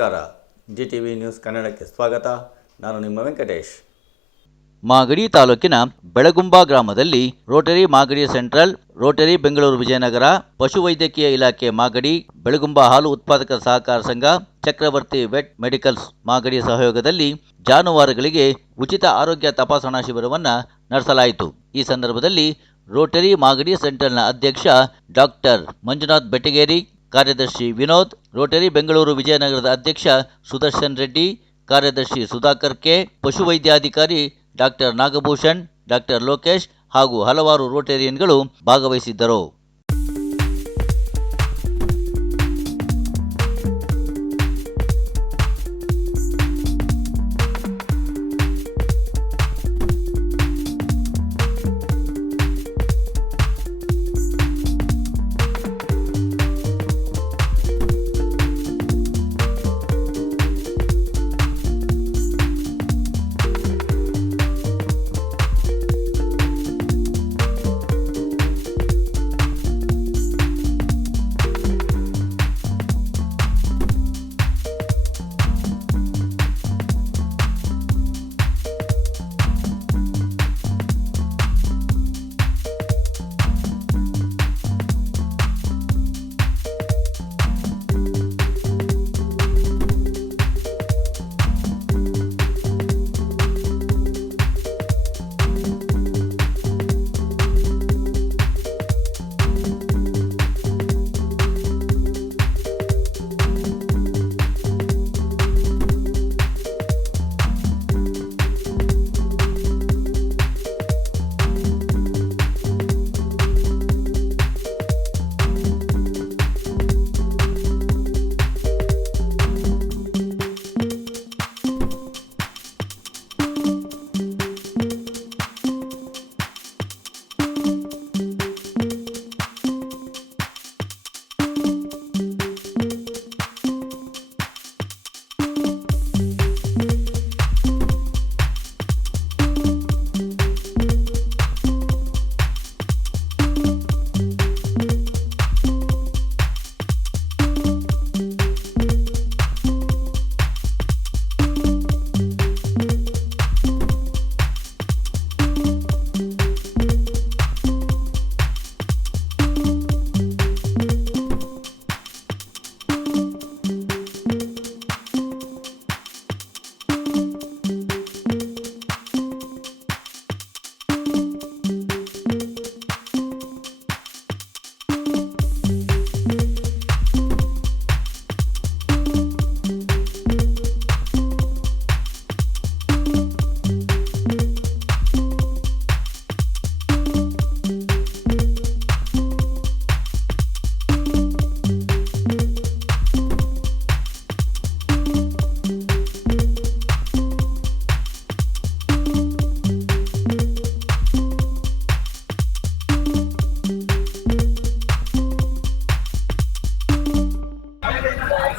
ನಮಸ್ಕಾರ. GTV news ಕನ್ನಡಕ್ಕೆ ಸ್ವಾಗತ. ನಾನು ನಿಮ್ಮ ವೆಂಕಟೇಶ್. ಮಾಗಡಿ ತಾಲೂಕಿನ ಬೆಳಗುಂಬ ಗ್ರಾಮದಲ್ಲಿ Rotary Magadi central, Rotary Bengaluru Vijayanagara, ಪಶುವೈದ್ಯಕೀಯ ಇಲಾಖೆ ಮಾಗಡಿ, ಬೆಳಗುಂಬ ಹಾಲು ಉತ್ಪಾದಕರ ಸಹಕಾರ ಸಂಘ, ಚಕ್ರವರ್ತಿ ವೆಟ್ ಮೆಡಿಕಲ್ಸ್ ಮಾಗಡಿ ಸಹಯೋಗದಲ್ಲಿ ಜಾನುವಾರುಗಳಿಗೆ ಉಚಿತ ಆರೋಗ್ಯ ತಪಾಸಣಾ ಶಿಬಿರವನ್ನು ನಡೆಸಲಾಯಿತು. ಈ ಸಂದರ್ಭದಲ್ಲಿ ರೋಟರಿ ಮಾಗಡಿ ಸೆಂಟ್ರಲ್ನ ಅಧ್ಯಕ್ಷ ಡಾಕ್ಟರ್ ಮಂಜುನಾಥ್ ಬೆಟಗೇರಿ, ಕಾರ್ಯದರ್ಶಿ ವಿನೋದ್, ರೋಟರಿ ಬೆಂಗಳೂರು ವಿಜಯನಗರದ ಅಧ್ಯಕ್ಷ ಸುದರ್ಶನ್ ರೆಡ್ಡಿ, ಕಾರ್ಯದರ್ಶಿ ಸುಧಾಕರ್ ಕೆ, ಪಶುವೈದ್ಯಾಧಿಕಾರಿ ಡಾಕ್ಟರ್ ನಾಗಭೂಷಣ್, ಡಾಕ್ಟರ್ ಲೋಕೇಶ್ ಹಾಗೂ ಹಲವಾರು ರೋಟೇರಿಯನ್ಗಳು ಭಾಗವಹಿಸಿದ್ದರು.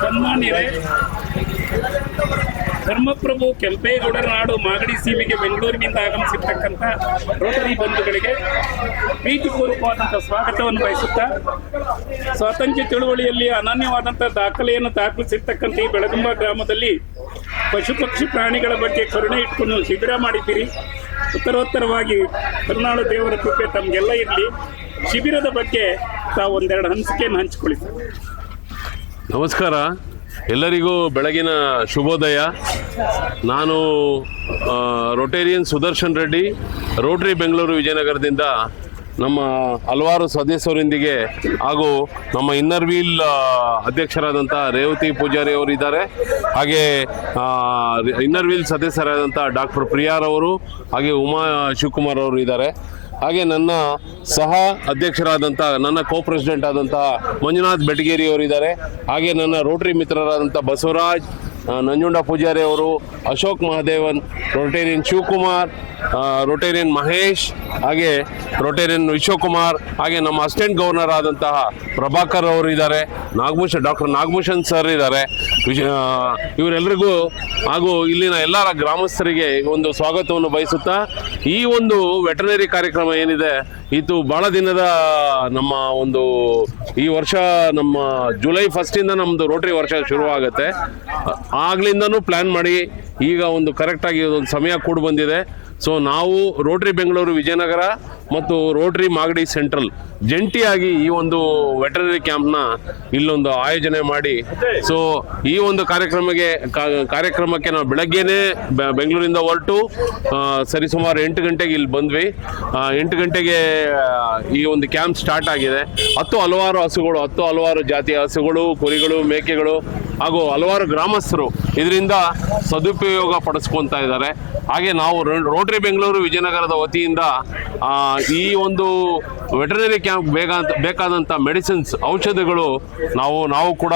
ಸನ್ಮಾನ್ಯರೇ, ಧರ್ಮಪ್ರಭು ಕೆಂಪೇಗೌಡರ ನಾಡು ಮಾಗಡಿ ಸೀಮೆಗೆ ಬೆಂಗಳೂರಿನಿಂದ ಆಗಮಿಸಿರ್ತಕ್ಕಂಥ ರೋಟರಿ ಬಂಧುಗಳಿಗೆ ಪ್ರೀತಿಪೂರ್ವಕವಾದಂಥ ಸ್ವಾಗತವನ್ನು ಬಯಸುತ್ತಾ, ಸ್ವಾತಂತ್ರ್ಯ ಚಳುವಳಿಯಲ್ಲಿ ಅನನ್ಯವಾದಂಥ ದಾಖಲೆಯನ್ನು ದಾಖಲಿಸಿರ್ತಕ್ಕಂಥ ಈ ಬೆಳಗುಂಬ ಗ್ರಾಮದಲ್ಲಿ ಪಶು ಪಕ್ಷಿ ಪ್ರಾಣಿಗಳ ಬಗ್ಗೆ ಕರುಣೆ ಇಟ್ಕೊಂಡು ಶಿಬಿರ ಮಾಡಿದ್ದೀರಿ. ಉತ್ತರೋತ್ತರವಾಗಿ ಕರುಣಾಳು ದೇವರ ಕೃಪೆ ತಮಗೆಲ್ಲ ಇರಲಿ. ಶಿಬಿರದ ಬಗ್ಗೆ ತಾವು ಒಂದೆರಡು ಅನಿಸಿಕೆಯನ್ನು ಹಂಚಿಕೊಳ್ಳಿ. ನಮಸ್ಕಾರ, ಎಲ್ಲರಿಗೂ ಬೆಳಗಿನ ಶುಭೋದಯ. ನಾನು ರೋಟೇರಿಯನ್ ಸುದರ್ಶನ್ ರೆಡ್ಡಿ, ರೋಟರಿ ಬೆಂಗಳೂರು ವಿಜಯನಗರದಿಂದ ನಮ್ಮ ಹಲವಾರು ಸದಸ್ಯರೊಂದಿಗೆ ಹಾಗೂ ನಮ್ಮ ಇನ್ನರ್ ವೀಲ್ ಅಧ್ಯಕ್ಷರಾದಂಥ ರೇವತಿ ಪೂಜಾರಿ ಅವರು ಇದ್ದಾರೆ. ಹಾಗೆ ಇನ್ನರ್ ವೀಲ್ ಸದಸ್ಯರಾದಂಥ ಡಾಕ್ಟರ್ ಪ್ರಿಯಾರವರು, ಹಾಗೆ ಉಮಾ ಶಿವಕುಮಾರ್ ಅವರು ಇದ್ದಾರೆ. ಹಾಗೆ ನನ್ನ ಸಹ ಅಧ್ಯಕ್ಷರಾದಂಥ, ನನ್ನ ಕೋ ಪ್ರೆಸಿಡೆಂಟ್ ಆದಂತಹ ಮಂಜುನಾಥ್ ಬೆಟಗೇರಿ ಅವರಿದ್ದಾರೆ. ಹಾಗೆ ನನ್ನ ರೋಟರಿ ಮಿತ್ರರಾದಂಥ ಬಸವರಾಜ್, ನಂಜುಂಡ ಪೂಜಾರಿ ಅವರು, ಅಶೋಕ್ ಮಹಾದೇವನ್, ರೋಟೇರಿಯನ್ ಶಿವಕುಮಾರ್, ರೋಟೇರಿಯನ್ ಮಹೇಶ್, ಹಾಗೆ ರೋಟೇರಿಯನ್ ವಿಶ್ವಕುಮಾರ್, ಹಾಗೆ ನಮ್ಮ ಅಸಿಸ್ಟೆಂಟ್ ಗವರ್ನರ್ ಆದಂತಹ ಪ್ರಭಾಕರ್ ಅವರು ಇದ್ದಾರೆ, ಡಾಕ್ಟರ್ ನಾಗಭೂಷಣ್ ಸರ್ ಇದ್ದಾರೆ. ಇವರೆಲ್ಲರಿಗೂ ಹಾಗೂ ಇಲ್ಲಿನ ಎಲ್ಲ ಗ್ರಾಮಸ್ಥರಿಗೆ ಒಂದು ಸ್ವಾಗತವನ್ನು ಬಯಸುತ್ತಾ ಈ ಒಂದು ವೆಟರ್ನರಿ ಕಾರ್ಯಕ್ರಮ ಏನಿದೆ ಇದು ಬಹಳ ದಿನದ ನಮ್ಮ ಒಂದು ಈ ವರ್ಷ ನಮ್ಮ ಜುಲೈ 1 ನಮ್ಮದು ರೋಟರಿ ವರ್ಷ ಶುರುವಾಗುತ್ತೆ. ಆಗ್ಲಿಂದನೂ ಪ್ಲ್ಯಾನ್ ಮಾಡಿ ಈಗ ಒಂದು ಕರೆಕ್ಟಾಗಿ ಒಂದು ಸಮಯ ಕೂಡ ಬಂದಿದೆ. ಸೊ ನಾವು ರೋಟರಿ ಬೆಂಗಳೂರು ವಿಜಯನಗರ ಮತ್ತು ರೋಟರಿ ಮಾಗಡಿ ಸೆಂಟ್ರಲ್ ಜಂಟಿಯಾಗಿ ಈ ಒಂದು ವೆಟರ್ನರಿ ಕ್ಯಾಂಪ್ನ ಇಲ್ಲೊಂದು ಆಯೋಜನೆ ಮಾಡಿ, ಸೊ ಈ ಒಂದು ಕಾರ್ಯಕ್ರಮಕ್ಕೆ ನಾವು ಬೆಳಗ್ಗೆನೇ ಬೆಂಗಳೂರಿಂದ ಹೊರಟು ಸರಿಸುಮಾರು 8 ಗಂಟೆಗೆ ಇಲ್ಲಿ ಬಂದ್ವಿ. 8 ಗಂಟೆಗೆ ಈ ಒಂದು ಕ್ಯಾಂಪ್ ಸ್ಟಾರ್ಟ್ ಆಗಿದೆ. ಹಲವಾರು ಹಸುಗಳು, ಹಲವಾರು ಜಾತಿಯ ಹಸುಗಳು, ಕುರಿಗಳು, ಮೇಕೆಗಳು ಹಾಗೂ ಹಲವಾರು ಗ್ರಾಮಸ್ಥರು ಇದರಿಂದ ಸದುಪಯೋಗ ಪಡಿಸ್ಕೊತಾ ಇದ್ದಾರೆ. ಹಾಗೆ ನಾವು ರೋಟರಿ ಬೆಂಗಳೂರು ವಿಜಯನಗರದ ವತಿಯಿಂದ ಈ ಒಂದು ವೆಟರ್ನರಿ ಕ್ಯಾಂಪ್ ಬೇಕಾದಂಥ ಮೆಡಿಸಿನ್ಸ್, ಔಷಧಿಗಳು ನಾವು ಕೂಡ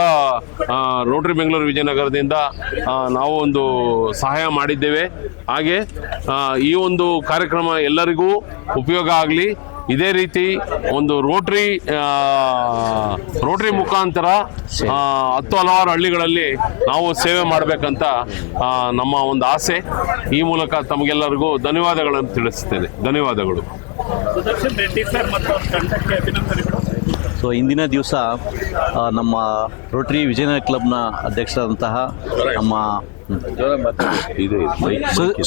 ರೋಟರಿ ಬೆಂಗಳೂರು ವಿಜಯನಗರದಿಂದ ನಾವು ಒಂದು ಸಹಾಯ ಮಾಡಿದ್ದೇವೆ. ಹಾಗೆ ಈ ಒಂದು ಕಾರ್ಯಕ್ರಮ ಎಲ್ಲರಿಗೂ ಉಪಯೋಗ ಆಗಲಿ. ಇದೇ ರೀತಿ ಒಂದು ರೋಟರಿ ಮುಖಾಂತರ ಹಲವಾರು ಹಳ್ಳಿಗಳಲ್ಲಿ ನಾವು ಸೇವೆ ಮಾಡಬೇಕಂತ ನಮ್ಮ ಒಂದು ಆಸೆ. ಈ ಮೂಲಕ ತಮಗೆಲ್ಲರಿಗೂ ಧನ್ಯವಾದಗಳನ್ನು ತಿಳಿಸ್ತೇನೆ. ಧನ್ಯವಾದಗಳು. ಸುದರ್ಶನ್ ರೆಡ್ಡಿ ಸರ್ ಮತ್ತು ಅವ್ರ ತಂಡಕ್ಕೆ ಅಭಿನಂದನೆಗಳು. ಸೊ ಇಂದಿನ ದಿವಸ ನಮ್ಮ ರೋಟರಿ ವಿಜಯನಗರ ಕ್ಲಬ್ನ ಅಧ್ಯಕ್ಷರಾದಂತಹ ನಮ್ಮ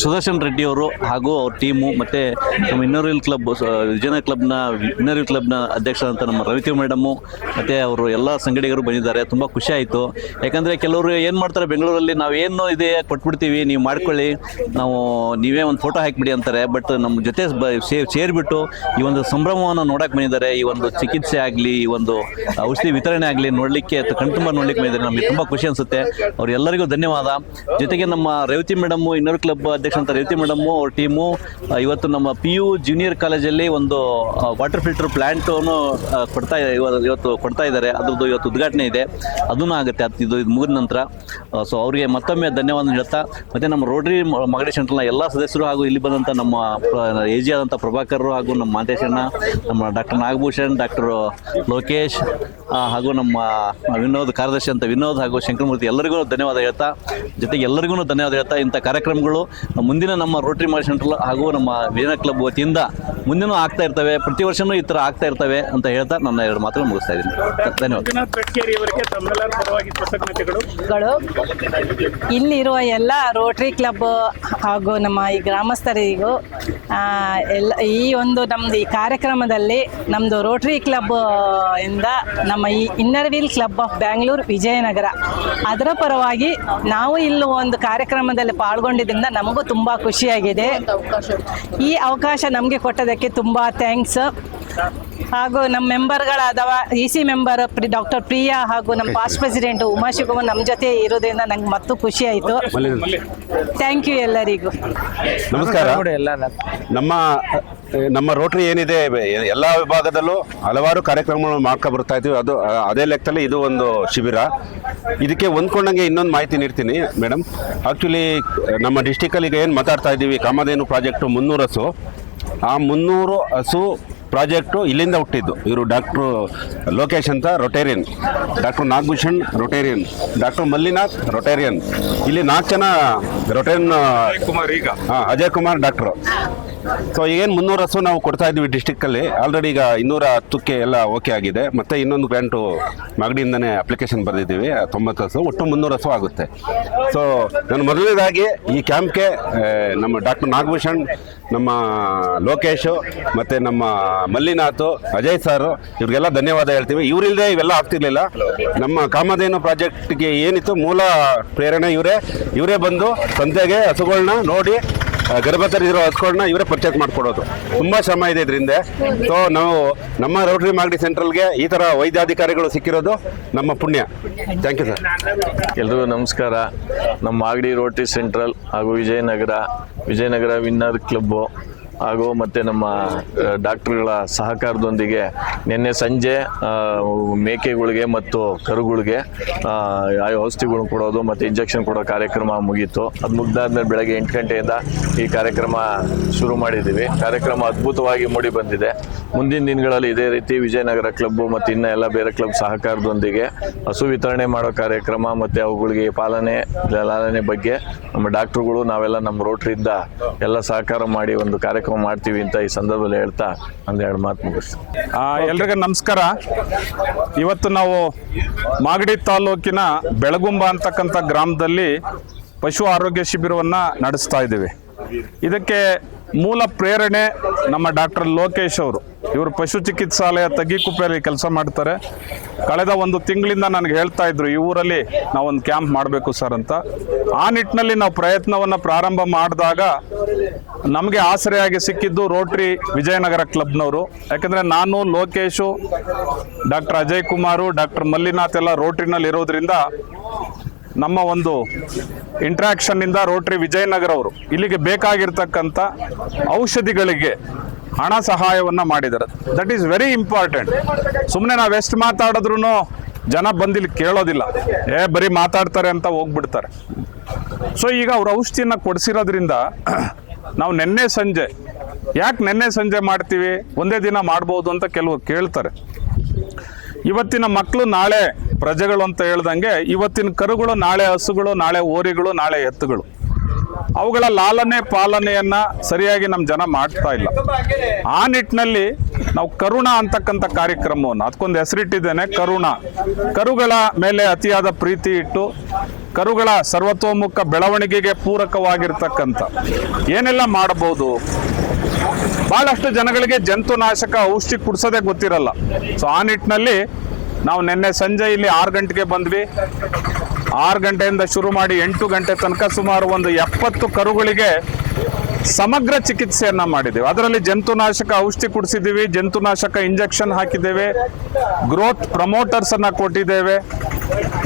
ಸುದರ್ಶನ್ ರೆಡ್ಡಿ ಅವರು ಹಾಗೂ ಅವ್ರ ಟೀಮು, ಮತ್ತು ನಮ್ಮ ಇನ್ನರ್ವಿಲ್ ಕ್ಲಬ್ ವಿಜಯನಗರ ಕ್ಲಬ್ನ ಅಧ್ಯಕ್ಷರಾದಂಥ ನಮ್ಮ ರವಿತಿ ಮೇಡಮ್ಮು ಮತ್ತು ಅವರು ಎಲ್ಲ ಸಂಗಡಿಗರು ಬಂದಿದ್ದಾರೆ. ತುಂಬ ಖುಷಿ ಆಯಿತು. ಯಾಕಂದರೆ ಕೆಲವರು ಏನು ಮಾಡ್ತಾರೆ, ಬೆಂಗಳೂರಲ್ಲಿ ನಾವೇನು ಇದೆ ಕೊಟ್ಬಿಡ್ತೀವಿ, ನೀವು ಮಾಡ್ಕೊಳ್ಳಿ, ನೀವೇ ಒಂದು ಫೋಟೋ ಹಾಕಿಬಿಡಿ ಅಂತಾರೆ. ಬಟ್ ನಮ್ಮ ಜೊತೆ ಸೇರಿಬಿಟ್ಟು ಈ ಒಂದು ಸಂಭ್ರಮವನ್ನು ನೋಡೋಕೆ ಬಂದಿದ್ದಾರೆ. ಈ ಒಂದು ಚಿಕಿತ್ಸೆ ಆಗಲಿ, ಈ ಒಂದು ಔಷಧಿ ವಿತರಣೆ ಆಗಲಿ ನೋಡಲಿಕ್ಕೆ ಕಣ್ತುಂಬ ನೋಡ್ಲಿಕ್ಕೆ ಬಂದಿದ್ದಾರೆ. ನಮಗೆ ತುಂಬ ಖುಷಿ ಅನಿಸುತ್ತೆ. ಅವರೆಲ್ಲರಿಗೂ ಧನ್ಯವಾದ. ಜೊತೆಗೆ ನಮ್ಮ ರೇವತಿ ಮೇಡಮ್ಮು, ಇನ್ನರ್ ಕ್ಲಬ್ ಅಧ್ಯಕ್ಷ ಅಂತ ರೇವತಿ ಮೇಡಮ್ಮು ಅವ್ರ ಟೀಮು ಇವತ್ತು ನಮ್ಮ PU ಜೂನಿಯರ್ ಕಾಲೇಜಲ್ಲಿ ಒಂದು ವಾಟರ್ ಫಿಲ್ಟರ್ ಪ್ಲ್ಯಾಂಟನ್ನು ಇವತ್ತು ಕೊಡ್ತಾ ಇದ್ದಾರೆ. ಅದ್ರದ್ದು ಇವತ್ತು ಉದ್ಘಾಟನೆ ಇದೆ, ಅದೂ ಆಗುತ್ತೆ ಇದು ಮುಗಿದ ನಂತರ. ಸೊ ಅವರಿಗೆ ಮತ್ತೊಮ್ಮೆ ಧನ್ಯವಾದ ಹೇಳ್ತಾ, ಮತ್ತು ನಮ್ಮ ರೋಟರಿ ಮಾಗಡಿ ಸೆಂಟ್ರಲ್ನ ಎಲ್ಲ ಸದಸ್ಯರು ಹಾಗೂ ಇಲ್ಲಿ ಬಂದಂಥ ನಮ್ಮ AG ಆದಂಥ ಪ್ರಭಾಕರ್ ಹಾಗೂ ನಮ್ಮ ಮಾಂತೇಶಣ್ಣ, ನಮ್ಮ ಡಾಕ್ಟರ್ ನಾಗಭೂಷಣ್, ಡಾಕ್ಟರ್ ಲೋಕೇಶ್ ಹಾಗೂ ನಮ್ಮ ಕಾರ್ಯದರ್ಶಿ ಅಂತ ವಿನೋದ್ ಹಾಗೂ ಶಂಕರಮೂರ್ತಿ, ಎಲ್ಲರಿಗೂ ಧನ್ಯವಾದ ಹೇಳ್ತಾ, ಜೊತೆಗೆ ಎಲ್ಲರಿಗೂ ಧನ್ಯವಾದ ಹೇಳ್ತಾ, ಇಂಥ ಕಾರ್ಯಕ್ರಮಗಳು ಮುಂದಿನ ನಮ್ಮ ರೋಟರಿ ಮಾಗಡಿ ಸೆಂಟ್ರಲ್ ಹಾಗೂ ನಮ್ಮ ವಿಜಯನಗರ ಕ್ಲಬ್ ವತಿಯಿಂದ ಮುಂದಿನ ಆಗ್ತಾ ಇರ್ತವೆ, ಪ್ರತಿ ವರ್ಷವೂ ಈ ಥರ ಆಗ್ತಾ ಇರ್ತವೆ ಅಂತ ಹೇಳ್ತಾ ನನ್ನ 2 ಮಾತುಗಳು ಮುಗಿಸ್ತಾ ಇದ್ದೀನಿ. ಧನ್ಯವಾದ. ಇಲ್ಲಿರುವ ಎಲ್ಲ ರೋಟರಿ ಕ್ಲಬ್ ಹಾಗೂ ನಮ್ಮ ಈ ಗ್ರಾಮಸ್ಥರಿಗೂ ಈ ಒಂದು ನಮ್ಮದು ಈ ಕಾರ್ಯಕ್ರಮದಲ್ಲಿ ನಮ್ಮದು ರೋಟರಿ ಕ್ಲಬ್ ಇಂದ ನಮ್ಮ ಈ Inner Wheel club of Bangalore Vijayanagara ಅದರ ಪರವಾಗಿ ನಾವು ಇಲ್ಲಿ ಒಂದು ಕಾರ್ಯಕ್ರಮದಲ್ಲಿ ಪಾಲ್ಗೊಂಡಿದ್ದರಿಂದ ನಮಗೂ ತುಂಬ ಖುಷಿಯಾಗಿದೆ. ಈ ಅವಕಾಶ ನಮಗೆ ಕೊಟ್ಟದಕ್ಕೆ ತುಂಬ ಥ್ಯಾಂಕ್ಸ್. ಹಾಗೂ ನಮ್ಮ ಮೆಂಬರ್ಗಳಾದವ EC ಮೆಂಬರ್ ಡಾಕ್ಟರ್ ಪ್ರಿಯಾ ಹಾಗೂ ನಮ್ಮ ಪಾಸ್ಟ್ ಪ್ರೆಸಿಡೆಂಟ್ ಉಮಾಶಿವಕುಮಾರ್ ನಮ್ಮ ಜೊತೆ ಇರೋದ್ರಿಂದ ನಂಗೆ ಮತ್ತೂ ಖುಷಿ ಆಯಿತು. ಥ್ಯಾಂಕ್ ಯು ಎಲ್ಲರಿಗೂ. ನಮಸ್ಕಾರ. ನಮ್ಮ ರೋಟರಿ ಏನಿದೆ ಎಲ್ಲ ವಿಭಾಗದಲ್ಲೂ ಹಲವಾರು ಕಾರ್ಯಕ್ರಮಗಳು ಮಾಡ್ಕೊ ಬರ್ತಾ ಇದ್ದೀವಿ. ಅದೇ ಲೆಕ್ಕದಲ್ಲಿ ಇದು ಒಂದು ಶಿಬಿರ. ಇದಕ್ಕೆ ಹೊಂದ್ಕೊಂಡಂಗೆ ಇನ್ನೊಂದು ಮಾಹಿತಿ ನೀಡ್ತೀನಿ ಮೇಡಮ್. ಆ್ಯಕ್ಚುಲಿ ನಮ್ಮ ಡಿಸ್ಟಿಕಲ್ಲಿ ಈಗ ಏನು ಮಾತಾಡ್ತಾ ಇದ್ದೀವಿ, ಕಾಮಧೇನು ಪ್ರಾಜೆಕ್ಟು 300 ಹಸು. ಆ 300 ಹಸು ಪ್ರಾಜೆಕ್ಟು ಇಲ್ಲಿಂದ ಹುಟ್ಟಿದ್ದು. ಇವರು ಡಾಕ್ಟ್ರು ಲೋಕೇಶ್ ಅಂತ Rotarian, doctor Nagabhushan Rotarian, doctor Mallinath Rotarian, ಇಲ್ಲಿ 4 ಜನ Rotarian, Ajay Kumar doctor. So ಏನು 300 ಹಸು ನಾವು ಕೊಡ್ತಾ ಇದ್ವಿ ಡಿಸ್ಟಿಕ್ಕಲ್ಲಿ. ಆಲ್ರೆಡಿ ಈಗ 210ಕ್ಕೆ ಎಲ್ಲ ಓಕೆ ಆಗಿದೆ. ಮತ್ತು ಇನ್ನೊಂದು ಗ್ರ್ಯಾಂಟು ಮಾಗಡಿಯಿಂದನೇ ಅಪ್ಲಿಕೇಶನ್ ಬರೆದಿದ್ದೀವಿ, 90 ಹಸು, ಒಟ್ಟು 300 ಹಸು ಆಗುತ್ತೆ. ಸೊ ನಾನು ಮೊದಲನೇದಾಗಿ ಈ ಕ್ಯಾಂಪ್ಗೆ ನಮ್ಮ ಡಾಕ್ಟರ್ ನಾಗಭೂಷಣ್, ನಮ್ಮ ಲೋಕೇಶು ಮತ್ತು ನಮ್ಮ ಮಲ್ಲಿನಾಥ್, ಅಜಯ್ ಸಾರು, ಇವ್ರಿಗೆಲ್ಲ ಧನ್ಯವಾದ ಹೇಳ್ತೀವಿ. ಇವರಿಲ್ಲದೆ ಇವೆಲ್ಲ ಆಗ್ತಿರ್ಲಿಲ್ಲ. ನಮ್ಮ ಕಾಮಧೇನು ಪ್ರಾಜೆಕ್ಟ್ಗೆ ಏನಿತ್ತು ಮೂಲ ಪ್ರೇರಣೆ ಇವರೇ ಬಂದು ಸಂತೆಗೆ ಹಸುಗಳನ್ನ ನೋಡಿ ಗರ್ಭಧರಿರೋ ಹಸುಗಳನ್ನ ಇವರೇ ಪರ್ಚೇಸ್ ಮಾಡಿಕೊಡೋದು. ತುಂಬ ಶ್ರಮ ಇದೆ ಇದರಿಂದ. ಸೊ ನಾವು ನಮ್ಮ ರೋಟರಿ ಮಾಗಡಿ ಸೆಂಟ್ರಲ್ಗೆ ಈ ಥರ ವೈದ್ಯಾಧಿಕಾರಿಗಳು ಸಿಕ್ಕಿರೋದು ನಮ್ಮ ಪುಣ್ಯ. Thank you sir. ಎಲ್ರಿಗೂ ನಮಸ್ಕಾರ. ನಮ್ಮ ಮಾಗಡಿ ರೋಟರಿ ಸೆಂಟ್ರಲ್ ಹಾಗೂ ವಿಜಯನಗರ ವಿನ್ನರ್ ಕ್ಲಬ್ಬು ಹಾಗೂ ಮತ್ತು ನಮ್ಮ ಡಾಕ್ಟ್ರುಗಳ ಸಹಕಾರದೊಂದಿಗೆ ನಿನ್ನೆ ಸಂಜೆ ಮೇಕೆಗಳಿಗೆ ಮತ್ತು ಕರುಗಳಿಗೆ ಔಷಧಿಗಳು ಕೊಡೋದು ಮತ್ತು ಇಂಜೆಕ್ಷನ್ ಕೊಡೋ ಕಾರ್ಯಕ್ರಮ ಮುಗೀತು. ಅದು ಮುಗ್ದಾದ್ಮೇಲೆ ಬೆಳಗ್ಗೆ 8 ಗಂಟೆಯಿಂದ ಈ ಕಾರ್ಯಕ್ರಮ ಶುರು ಮಾಡಿದ್ದೀವಿ. ಕಾರ್ಯಕ್ರಮ ಅದ್ಭುತವಾಗಿ ಮೂಡಿ ಬಂದಿದೆ. ಮುಂದಿನ ದಿನಗಳಲ್ಲಿ ಇದೇ ರೀತಿ ವಿಜಯನಗರ ಕ್ಲಬ್ಬು ಮತ್ತು ಇನ್ನು ಎಲ್ಲ ಬೇರೆ ಕ್ಲಬ್ ಸಹಕಾರದೊಂದಿಗೆ ಹಸು ವಿತರಣೆ ಮಾಡೋ ಕಾರ್ಯಕ್ರಮ ಮತ್ತು ಅವುಗಳಿಗೆ ಲಾಲನೆ ಬಗ್ಗೆ ನಮ್ಮ ಡಾಕ್ಟ್ರುಗಳು ನಾವೆಲ್ಲ ನಮ್ಮ ರೋಟ್ರಿಯಿಂದ ಎಲ್ಲ ಸಹಕಾರ ಮಾಡಿ ಒಂದು ಕಾರ್ಯಕ್ರಮ ಮಾಡ್ತೀವಿ ಅಂತ ಈ ಸಂದರ್ಭದಲ್ಲಿ ಹೇಳ್ತಾ ಒಂದೆರಡು ಮಾತು ಮುಗಿಸ್ತೀನಿ. ಎಲ್ರಿಗೂ ನಮಸ್ಕಾರ. ಇವತ್ತು ನಾವು ಮಾಗಡಿ ತಾಲೂಕಿನ ಬೆಳಗುಂಬ ಅಂತಕ್ಕಂಥ ಗ್ರಾಮದಲ್ಲಿ ಪಶು ಆರೋಗ್ಯ ಶಿಬಿರವನ್ನು ನಡೆಸ್ತಾ ಇದ್ದೀವಿ. ಇದಕ್ಕೆ ಮೂಲ ಪ್ರೇರಣೆ ನಮ್ಮ ಡಾಕ್ಟರ್ ಲೋಕೇಶ್ ಅವರು. ಇವರು ಪಶು ಚಿಕಿತ್ಸಾಲಯ ತಗ್ಗಿಕುಪ್ಪೆಯಲ್ಲಿ ಕೆಲಸ ಮಾಡ್ತಾರೆ. ಕಳೆದ 1 ತಿಂಗಳಿಂದ ನನಗೆ ಹೇಳ್ತಾ ಇದ್ರು, ಈ ಊರಲ್ಲಿ ನಾವೊಂದು ಕ್ಯಾಂಪ್ ಮಾಡಬೇಕು ಸರ್ ಅಂತ. ಆ ನಿಟ್ಟಿನಲ್ಲಿ ನಾವು ಪ್ರಯತ್ನವನ್ನು ಪ್ರಾರಂಭ ಮಾಡಿದಾಗ ನಮಗೆ ಆಸರೆಯಾಗಿ ಸಿಕ್ಕಿದ್ದು ರೋಟ್ರಿ ವಿಜಯನಗರ ಕ್ಲಬ್ನವರು. ಯಾಕಂದರೆ ನಾನು, ಲೋಕೇಶು, ಡಾಕ್ಟರ್ ಅಜಯ್ ಕುಮಾರು, ಡಾಕ್ಟರ್ ಮಲ್ಲಿನಾಥ್ ಎಲ್ಲ ರೋಟ್ರಿನಲ್ಲಿ ಇರೋದ್ರಿಂದ ನಮ್ಮ ಒಂದು ಇಂಟ್ರಾಕ್ಷನ್ನಿಂದ ರೋಟ್ರಿ ವಿಜಯನಗರ ಅವರು ಇಲ್ಲಿಗೆ ಬೇಕಾಗಿರ್ತಕ್ಕಂಥ ಔಷಧಿಗಳಿಗೆ ಹಣ ಸಹಾಯವನ್ನು ಮಾಡಿದ್ದಾರೆ. That is very important. ಸುಮ್ಮನೆ ನಾವು ಎಷ್ಟು ಮಾತಾಡಿದ್ರೂ ಜನ ಬಂದಿಲ್ಲಿ ಕೇಳೋದಿಲ್ಲ, ಬರೀ ಮಾತಾಡ್ತಾರೆ ಅಂತ ಹೋಗ್ಬಿಡ್ತಾರೆ. ಸೊ ಈಗ ಅವ್ರು ಔಷಧಿಯನ್ನು ಕೊಡಿಸಿರೋದ್ರಿಂದ ನಾವು ನಿನ್ನೆ ಸಂಜೆ ಮಾಡ್ತೀವಿ, ಒಂದೇ ದಿನ ಮಾಡ್ಬೋದು ಅಂತ ಕೆಲವರು ಕೇಳ್ತಾರೆ. ಇವತ್ತಿನ ಮಕ್ಕಳು ನಾಳೆ ಪ್ರಜೆಗಳು ಅಂತ ಹೇಳ್ದಂಗೆ ಇವತ್ತಿನ ಕರುಗಳು ನಾಳೆ ಹಸುಗಳು, ನಾಳೆ ಓರಿಗಳು, ನಾಳೆ ಎತ್ತುಗಳು. ಅವುಗಳ ಲಾಲನೆ ಪಾಲನೆಯನ್ನು ಸರಿಯಾಗಿ ನಮ್ಮ ಜನ ಮಾಡ್ತಾ ಇಲ್ಲ. ಆ ನಿಟ್ಟಿನಲ್ಲಿ ನಾವು ಕರುಣ ಅಂತಕ್ಕಂಥ ಕಾರ್ಯಕ್ರಮವನ್ನು, ಅದಕ್ಕೊಂದು ಹೆಸರಿಟ್ಟಿದ್ದೇನೆ, ಕರುಗಳ ಮೇಲೆ ಅತಿಯಾದ ಪ್ರೀತಿ ಇಟ್ಟು ಕರುಗಳ ಸರ್ವತೋಮುಖ ಬೆಳವಣಿಗೆಗೆ ಪೂರಕವಾಗಿರ್ತಕ್ಕಂಥ ಏನೆಲ್ಲ ಮಾಡಬಹುದು. ಭಾಳಷ್ಟು ಜನಗಳಿಗೆ ಜಂತುನಾಶಕ ಔಷಧಿ ಕುಡಿಸೋದೇ ಗೊತ್ತಿರಲ್ಲ. ಸೊ ಆ ನಿಟ್ಟಿನಲ್ಲಿ ನಾವು ನಿನ್ನೆ ಸಂಜೆ ಇಲ್ಲಿ 6 ಗಂಟೆಗೆ ಬಂದ್ವಿ. 6 ಗಂಟೆಯಿಂದ ಶುರು ಮಾಡಿ 8 ಗಂಟೆ ತನಕ ಸುಮಾರು ಒಂದು 70 ಕರುಗಳಿಗೆ ಸಮಗ್ರ ಚಿಕಿತ್ಸೆಯನ್ನು ಮಾಡಿದ್ದೇವೆ. ಅದರಲ್ಲಿ ಜಂತುನಾಶಕ ಔಷಧಿ ಕುಡಿಸಿದ್ದೀವಿ, ಜಂತುನಾಶಕ ಇಂಜೆಕ್ಷನ್ ಹಾಕಿದ್ದೇವೆ, ಗ್ರೋತ್ ಪ್ರಮೋಟರ್ಸ್ ಅನ್ನು ಕೊಟ್ಟಿದ್ದೇವೆ,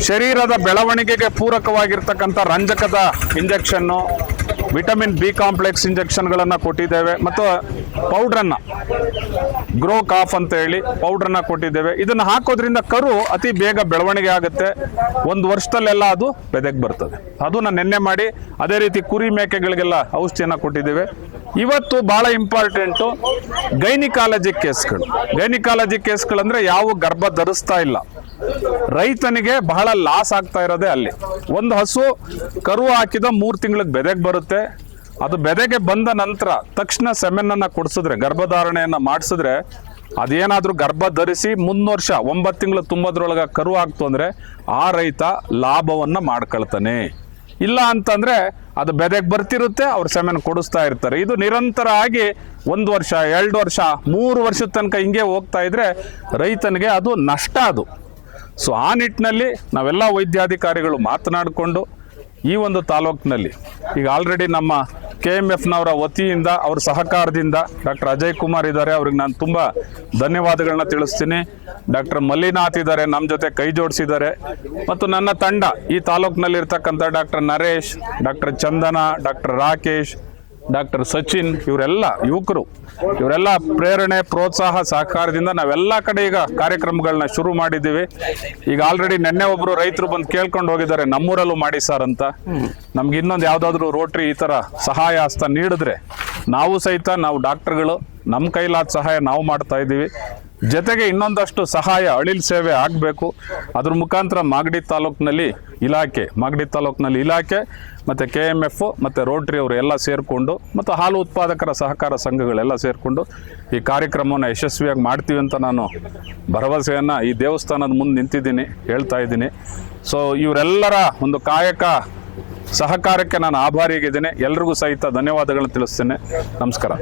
ಶರೀರದ ಬೆಳವಣಿಗೆಗೆ ಪೂರಕವಾಗಿರ್ತಕ್ಕಂಥ ರಂಜಕದ ಇಂಜೆಕ್ಷನ್ನು, ವಿಟಮಿನ್ ಬಿ ಕಾಂಪ್ಲೆಕ್ಸ್ ಇಂಜೆಕ್ಷನ್ಗಳನ್ನು ಕೊಟ್ಟಿದ್ದೇವೆ, ಮತ್ತು ಪೌಡ್ರನ್ನು ಗ್ರೋ ಕಾಫ್ ಅಂತ ಹೇಳಿ ಪೌಡ್ರನ್ನ ಕೊಟ್ಟಿದ್ದೇವೆ. ಇದನ್ನು ಹಾಕೋದ್ರಿಂದ ಕರು ಅತಿ ಬೇಗ ಬೆಳವಣಿಗೆ ಆಗುತ್ತೆ. 1 ವರ್ಷದಲ್ಲೆಲ್ಲ ಅದು ಬೆದೆಗೆ ಬರ್ತದೆ. ಅದು ನಾನು ನಿನ್ನೆ ಮಾಡಿ ಅದೇ ರೀತಿ ಕುರಿ ಮೇಕೆಗಳಿಗೆಲ್ಲ ಔಷಧಿಯನ್ನು ಕೊಟ್ಟಿದ್ದೇವೆ. ಇವತ್ತು ಬಹಳ ಇಂಪಾರ್ಟೆಂಟು ಗೈನಿಕಾಲಜಿ ಕೇಸ್ಗಳಂದ್ರೆ ಯಾವ ಗರ್ಭ ಧರಿಸ್ತಾ ಇಲ್ಲ, ರೈತನಿಗೆ ಬಹಳ ಲಾಸ್ ಆಗ್ತಾ ಇರೋದೇ ಅಲ್ಲಿ. ಒಂದು ಹಸು ಕರು ಹಾಕಿದ 3 ತಿಂಗಳಿಗೆ ಬೆದೆಗೆ ಬರುತ್ತೆ. ಅದು ಬೆದೆಗೆ ಬಂದ ನಂತರ ತಕ್ಷಣ ಸೆಮೆನನ್ನು ಕೊಡಿಸಿದ್ರೆ, ಗರ್ಭಧಾರಣೆಯನ್ನು ಮಾಡಿಸಿದ್ರೆ, ಅದೇನಾದರೂ ಗರ್ಭ ಧರಿಸಿ 3 ವರ್ಷ 9 ತಿಂಗಳು ತುಂಬೋದ್ರೊಳಗೆ ಕರು ಆಗ್ತು ಅಂದರೆ ಆ ರೈತ ಲಾಭವನ್ನು ಮಾಡ್ಕೊಳ್ತಾನೆ. ಇಲ್ಲ ಅಂತಂದರೆ ಅದು ಬೆದೆಗೆ ಬರ್ತಿರುತ್ತೆ, ಅವ್ರು ಸೆಮೆನ್ ಕೊಡಿಸ್ತಾ ಇರ್ತಾರೆ. ಇದು ನಿರಂತರ ಆಗಿ 1 ವರ್ಷ 2 ವರ್ಷ 3 ವರ್ಷದ ತನಕ ಹಿಂಗೆ ಹೋಗ್ತಾ ಇದ್ರೆ ರೈತನಿಗೆ ಅದು ನಷ್ಟ. ಅದು ಸೊ ಆ ನಿಟ್ಟಿನಲ್ಲಿ ನಾವೆಲ್ಲ ವೈದ್ಯಾಧಿಕಾರಿಗಳು ಮಾತನಾಡಿಕೊಂಡು ಈ ಒಂದು ತಾಲೂಕಿನಲ್ಲಿ ಈಗ ಆಲ್ರೆಡಿ ನಮ್ಮ KMFನವರ ವತಿಯಿಂದ, ಅವ್ರ ಸಹಕಾರದಿಂದ ಡಾಕ್ಟರ್ ಅಜಯ್ ಕುಮಾರ್ ಇದ್ದಾರೆ, ಅವ್ರಿಗೆ ನಾನು ತುಂಬ ಧನ್ಯವಾದಗಳನ್ನ ತಿಳಿಸ್ತೀನಿ. ಡಾಕ್ಟರ್ ಮಲ್ಲಿನಾಥ್ ಇದ್ದಾರೆ, ನಮ್ಮ ಜೊತೆ ಕೈ ಜೋಡಿಸಿದ್ದಾರೆ. ಮತ್ತು ನನ್ನ ತಂಡ ಈ ತಾಲೂಕಿನಲ್ಲಿರ್ತಕ್ಕಂಥ ಡಾಕ್ಟರ್ ನರೇಶ್, ಡಾಕ್ಟರ್ ಚಂದನ, ಡಾಕ್ಟರ್ ರಾಕೇಶ್, ಡಾಕ್ಟರ್ ಸಚಿನ್, ಇವರೆಲ್ಲ ಯುವಕರು, ಇವರೆಲ್ಲ ಪ್ರೇರಣೆ, ಪ್ರೋತ್ಸಾಹ, ಸಹಕಾರದಿಂದ ನಾವೆಲ್ಲ ಕಡೆ ಈಗ ಕಾರ್ಯಕ್ರಮಗಳನ್ನ ಶುರು ಮಾಡಿದ್ದೀವಿ. ಈಗ ಆಲ್ರೆಡಿ ನಿನ್ನೆ ಒಬ್ಬರು ರೈತರು ಬಂದು ಕೇಳ್ಕೊಂಡು ಹೋಗಿದ್ದಾರೆ, ನಮ್ಮೂರಲ್ಲೂ ಮಾಡಿ ಸರ್ ಅಂತ. ನಮ್ಗೆ ಇನ್ನೊಂದು ಯಾವುದಾದ್ರೂ ರೋಟ್ರಿ ಈ ಥರ ಸಹಾಯ ಹಸ್ತ ನೀಡಿದ್ರೆ ನಾವು ಡಾಕ್ಟರ್ಗಳು ನಮ್ಮ ಕೈಲಾದ ಸಹಾಯ ನಾವು ಮಾಡ್ತಾ ಇದ್ದೀವಿ. ಜೊತೆಗೆ ಇನ್ನೊಂದಷ್ಟು ಸಹಾಯ ಅಳಿಲ್ ಸೇವೆ ಆಗಬೇಕು. ಅದ್ರ ಮುಖಾಂತರ ಮಾಗಡಿ ತಾಲೂಕಿನಲ್ಲಿ ಇಲಾಖೆ ಮತ್ತು KMF ಮತ್ತು ರೋಟ್ರಿ ಅವರು ಎಲ್ಲ ಸೇರಿಕೊಂಡು, ಮತ್ತು ಹಾಲು ಉತ್ಪಾದಕರ ಸಹಕಾರ ಸಂಘಗಳೆಲ್ಲ ಸೇರಿಕೊಂಡು ಈ ಕಾರ್ಯಕ್ರಮವನ್ನು ಯಶಸ್ವಿಯಾಗಿ ಮಾಡ್ತೀವಿ ಅಂತ ನಾನು ಭರವಸೆಯನ್ನು ಈ ದೇವಸ್ಥಾನದ ಮುಂದೆ ನಿಂತಿದ್ದೀನಿ, ಹೇಳ್ತಾ ಇದ್ದೀನಿ. ಸೊ ಇವರೆಲ್ಲರ ಒಂದು ಕಾಯಕ ಸಹಕಾರಕ್ಕೆ ನಾನು ಆಭಾರಿಯಾಗಿದ್ದೇನೆ. ಎಲ್ರಿಗೂ ಸಹಿತ ಧನ್ಯವಾದಗಳನ್ನು ತಿಳಿಸ್ತೇನೆ. ನಮಸ್ಕಾರ.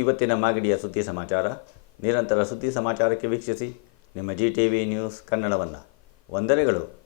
ಇವತ್ತಿನ ಮಾಗಡಿಯ ಸುದ್ದಿ ಸಮಾಚಾರ. ನಿರಂತರ ಸುದ್ದಿ ಸಮಾಚಾರಕ್ಕೆ ವೀಕ್ಷಿಸಿ ನಿಮ್ಮ GTV ನ್ಯೂಸ್ ಕನ್ನಡವನ್ನು. ವಂದನೆಗಳು.